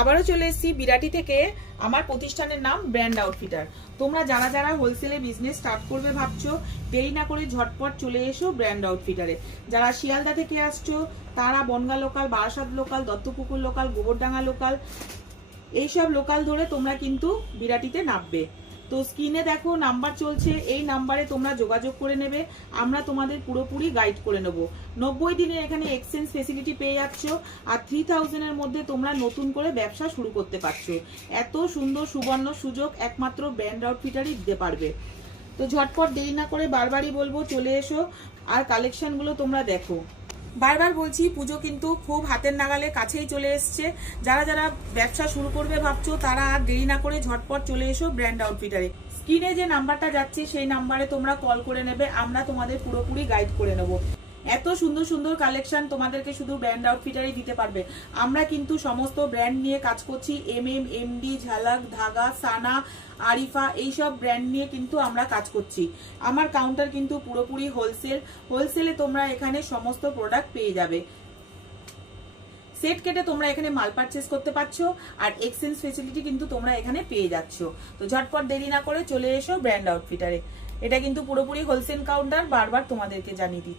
আবারও চলে এসেছি বিরাটি থেকে। আমার প্রতিষ্ঠানের নাম ব্র্যান্ড আউটফিটার। তোমরা যারা যারা হোলসেলে বিজনেস স্টার্ট করবে ভাবছো, দেরি না করে ঝটপট চলে এসো ব্র্যান্ড আউটফিটারে। যারা শিয়ালদা থেকে আসছো তারা Bongaon local, Barasat local, Duttapukur local, Gobardanga local, এইসব লোকাল ধরে তোমরা কিন্তু বিরাটিতে নামবে। তো স্ক্রিনে দেখো নাম্বার চলছে, এই নাম্বারে তোমরা যোগাযোগ করে নেবে। আমরা তোমাদের পুরোপুরি গাইড করে নেব। 90 দিনের এখানে এক্সচেঞ্জ ফেসিলিটি পেয়ে যাচ্ছ, আর 3000 এর মধ্যে তোমরা নতুন করে ব্যবসা শুরু করতে পারছো। এত সুন্দর সুবর্ণ সুযোগ একমাত্র ব্র্যান্ড আউটফিটারই দিতে পারবে। তো ঝটপট দেরি না করে বারবারই বলবো চলে এসো, আর কালেকশনগুলো তোমরা দেখো। বারবার বলছি, পুজো কিন্তু খুব হাতের নাগালে কাছেই চলে এসছে। যারা যারা ব্যবসা শুরু করবে ভাবছো তারা আর দেরি না করে ঝটপট চলে এসো ব্র্যান্ড আউটফিটারে। স্ক্রিনে যে নাম্বারটা যাচ্ছে সেই নাম্বারে তোমরা কল করে নেবে, আমরা তোমাদের পুরোপুরি গাইড করে নেব। এত সুন্দর সুন্দর কালেকশন তোমাদেরকে শুধু ব্র্যান্ড আউটফিটারই দিতে পারবে। আমরা কিন্তু সমস্ত ব্র্যান্ড নিয়ে কাজ করছি। এমডি, ঝালাক, ধাগা, সানা, আরিফা, এইসব ব্র্যান্ড নিয়ে কিন্তু আমরা কাজ করছি। আমার কাউন্টার কিন্তু পুরোপুরি হোলসেলে তোমরা এখানে সমস্ত প্রোডাক্ট পেয়ে যাবে। সেট কেটে তোমরা এখানে মাল পারচেস করতে পারছো, আর এক্সচেঞ্জ ফেসিলিটি কিন্তু তোমরা এখানে পেয়ে যাচ্ছ। তো ঝটপট দেরি না করে চলে এসো ব্র্যান্ড আউটফিটারে। এটা কিন্তু পুরোপুরি হোলসেল কাউন্টার, বারবার তোমাদেরকে জানিয়ে দিই।